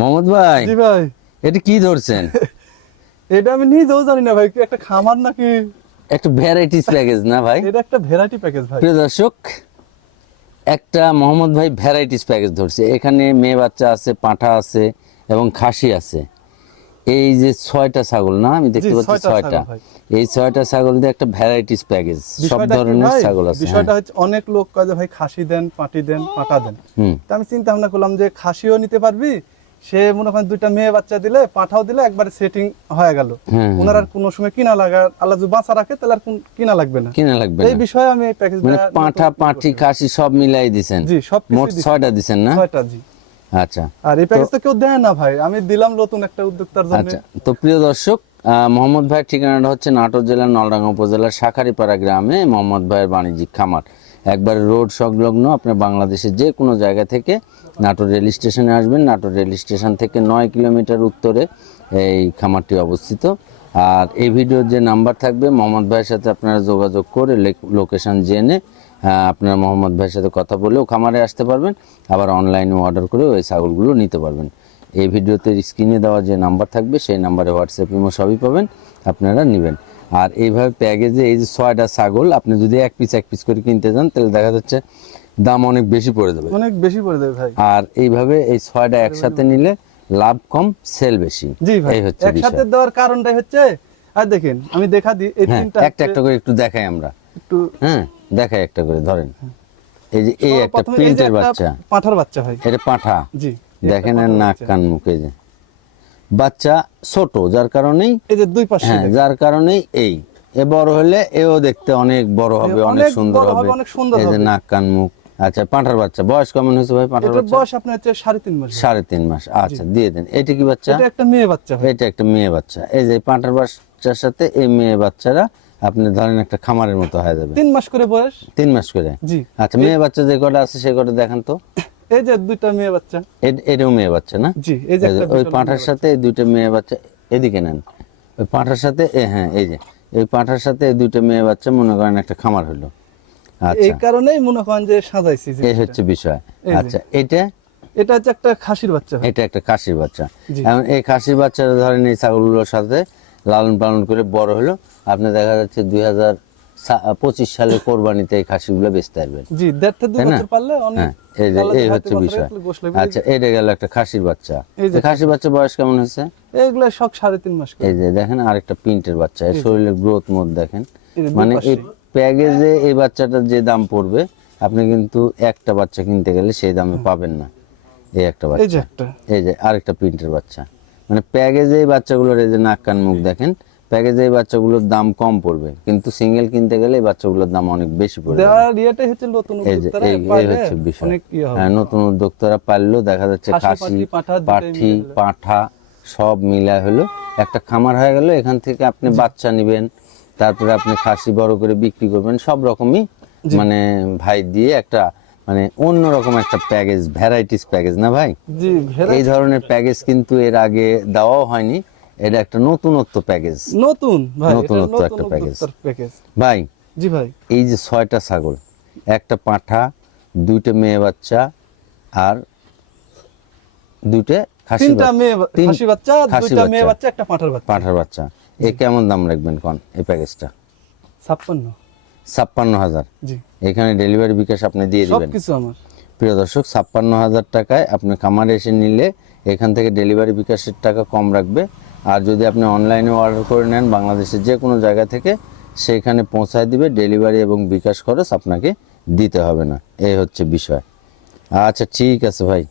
মোহাম্মদ ভাই জি ভাই। এটা কি ধরছেন? এটা আমি নিজেও জানি না ভাই একটা খামার নাকি? একটা ভ্যারাইটিস প্যাকেজ না ভাই? এটা একটা ভ্যারাইটি প্যাকেজ ভাই। প্রিয় দর্শক একটা মোহাম্মদ ভাই ভ্যারাইটিস প্যাকেজ ধরছে। এখানে মেয়ে বাচ্চা আছে পাঁঠা আছে এবং খাসি আছে। এই যে ছয়টা ছাগল না আমি দেখতে পাচ্ছি ছয়টা। এই ছয়টা ছাগল দিয়ে একটা ভ্যারাইটিস প্যাকেজ সব ধরনের ছাগল আছে বিষয়টা হ্যাঁ। হচ্ছে অনেক লোক কয় ভাই খাসি দেন পাটি দেন পাটা দেন। হুম। তা আমি চিন্তা ভাবনা করলাম যে খাসিও নিতে পারবি সে মনে করেন দুইটা মেয়ে বাচ্চা দিলে পাঠাও দিলে একবারে সেটিং হয়ে গেল। ওনার আর কোনো সময় কিনা লাগা আল্লাহ যদি বাঁচা রাখে তাহলে আর কোন- কিনা লাগবে না। কিনা লাগবে এই বিষয়ে আমি এই প্যাকেজ মানে পাঁঠা পাঁঠি খাসি সব মিলাই দিছেন? জি সব মোট ছয়টা দিছেন না? ছয়টা জি। আচ্ছা। আর এই প্যাকেজ তো কেউ দেয় না ভাই। আমি দিলাম নতুন একটা উদ্যোক্তার জন্য। আচ্ছা। তো প্রিয় দর্শক মোহাম্মদ ভাইয়ের ঠিকানাটা হচ্ছে নাটোর জেলার নলডাঙ্গা উপজেলার শাখারিপাড়া গ্রামে মোহাম্মদ ভাইয়ের বাণিজ্যিক খামার। একবারে রোড সংলগ্ন আপনি বাংলাদেশের যে কোনো জায়গা থেকে নাটোর রেল স্টেশনে আসবেন। নাটোর রেল স্টেশন থেকে নয় কিলোমিটার উত্তরে এই খামারটি অবস্থিত। আর এই ভিডিওর যে নাম্বার থাকবে, মোহাম্মদ ভাইয়ের সাথে আপনারা যোগাযোগ করে লোকেশন জেনে আপনারা মোহাম্মদ ভাইয়ের সাথে কথা বলেও খামারে আসতে পারবেন। আবার অনলাইনে অর্ডার করে ওই ছাগলগুলো নিতে পারবেন। এই ভিডিওতে স্ক্রিনে দেওয়া যে নাম্বার থাকবে, সেই নাম্বারে হোয়াটসঅ্যাপ ইমো সবই পাবেন। আপনারা নেবেন। আর এইভাবে প্যাকেজে এই যে ছয়টা ছাগল আপনি যদি এক পিস এক পিস করে কিনতে যান তাহলে দেখা যাচ্ছে দাম অনেক বেশি পড়ে যাবে। অনেক বেশি পড়ে যাবে ভাই। আর এইভাবে এই ছয়টা একসাথে নিলে লাভ কম সেল বেশি। জি ভাই হচ্ছে একসাথে দেওয়ার কারণটাই হচ্ছে আর দেখেন আমি দেখা দিই এই হ্যাঁ তিনটা একটা একটা করে একটু দেখাই আমরা। একটু হ্যাঁ দেখাই একটা করে ধরেন। এই যে এই একটা প্রিন্টের বাচ্চা। পাঁঠার বাচ্চা ভাই এটা পাঠা। জি দেখেন আর নাক কান মুখে যে। বাচ্চা ছোট যার কারণেই এই যে দুই পাশে হ্যাঁ যার কারণেই এই। এ বড় হলে এও দেখতে অনেক বড় হবে অনেক সুন্দর হবে। অনেক সুন্দর এই যে। নাক কান মুখ। আচ্ছা পাঁঠার বাচ্চা বয়স কেমন হয়েছে ভাই পাঁঠার বাচ্চা? বয়স আপনার হচ্ছে সাড়ে তিন মাস সাড়ে তিন মাস আচ্ছা দিয়ে দেন। এটা কি বাচ্চা? এটা একটা মেয়ে বাচ্চা এটা একটা মেয়ে বাচ্চা। এই যে পাঁঠার বাচ্চার সাথে এই মেয়ে বাচ্চারা আপনি ধরেন একটা খামারের মতো হয়ে যাবে। তিন মাস করে বয়স। তিন মাস করে? জি। আচ্ছা মেয়ে বাচ্চা যে কটা আছে সে কটা দেখান তো। এই যে দুইটা মেয়ে বাচ্চা। এটাও মেয়ে বাচ্চা না? জি এই যে ওই পাঁঠার সাথে এই দুইটা মেয়ে বাচ্চা এদিকে নেন। ওই পাঁঠার সাথে এ হ্যাঁ এই যে এই পাঁঠার সাথে এই দুইটা মেয়ে বাচ্চা মনে করেন একটা খামার হলো আচ্ছা। এই কারণেই মনে করেন যে সাজাইছি এই হচ্ছে বিষয়। আচ্ছা এটা? এটা হচ্ছে একটা খাসির বাচ্চা। এটা একটা খাসির বাচ্চা। এখন এই খাসির বাচ্চারা ধরেন এই ছাগলগুলোর সাথে লালন পালন করে বড় হলো। আপনি দেখা যাচ্ছে দুই হাজার পঁচিশ সালে কোরবানিতে এই খাসিগুলো বেচতে পারবেন। জি দেড় থেকে দুই বছর পারলে অনেক হ্যাঁ এই যে এই হচ্ছে বিষয়। আচ্ছা এটা গেল একটা খাসির বাচ্চা। খাসির বাচ্চা বয়স কেমন হয়েছে? এগুলা সব সাড়ে তিন মাস এই যে দেখেন আরেকটা প্রিন্টের বাচ্চা এর শরীরের গ্রোথ মোড দেখেন। মানে এই প্যাকেজে এই বাচ্চাটার যে দাম পড়বে আপনি কিন্তু একটা বাচ্চা কিনতে গেলে সেই দামে পাবেন না। এই একটা বাচ্চা। এই যে আরেকটা প্রিন্টের বাচ্চা। মানে প্যাকেজে এই বাচ্চাগুলোর এই যে নাক কান মুখ দেখেন প্যাকেজে এই বাচ্চাগুলোর দাম কম পড়বে। কিন্তু সিঙ্গেল কিনতে গেলে এই বাচ্চাগুলোর দাম অনেক বেশি পড়বে। হচ্ছে নতুন হচ্ছে বিষয়। ইয়ে হ্যাঁ, নতুন উদ্যোক্তারা পারলেও দেখা যাচ্ছে খাসি, খাসি পাঠি, পাঠা মিলে সব মিলায় হলো। একটা খামার হয়ে গেল এখান থেকে আপনি বাচ্চা নেবেন তারপরে আপনি খাসি বড় করে বিক্রি করবেন সব রকমই মানে ভাই দিয়ে একটা মানে অন্যরকম একটা প্যাকেজ ভ্যারাইটিস প্যাকেজ না ভাই? এই ধরনের প্যাকেজ কিন্তু এর আগে দেওয়াও হয়নি। এটা একটা নতুনত্ব প্যাকেজ। নতুন? ভাই নতুনত্ব একটা প্যাকেজ। প্যাকেজ। ভাই জি ভাই। এই যে ছয়টা ছাগল একটা পাঁঠা দুইটা মেয়ে বাচ্চা আর দুইটা তিনটা মেয়ে খাসি বাচ্চা দুইটা মেয়ে বাচ্চা। একটা পাঁঠার বাচ্চা। পাঁঠার বাচ্চা। এ কেমন দাম রাখবেন কন এই প্যাকেজটা? ছাপ্পান্ন। ছাপ্পান্ন হাজার। জি। এখানে ডেলিভারি বিকাশ আপনি দিয়ে দিবেন। কিছু আমার। প্রিয় দর্শক ছাপ্পান্ন হাজার টাকায় আপনি খামারে এসে নিলে এখান থেকে ডেলিভারি বিকাশের টাকা কম রাখবে। আর যদি আপনি অনলাইনে অর্ডার করে নেন বাংলাদেশের যে কোনো জায়গা থেকে, সেখানে পৌঁছায় দিবে ডেলিভারি এবং বিকাশ খরচ আপনাকে দিতে হবে না। এই হচ্ছে বিষয়। আচ্ছা ঠিক আছে ভাই।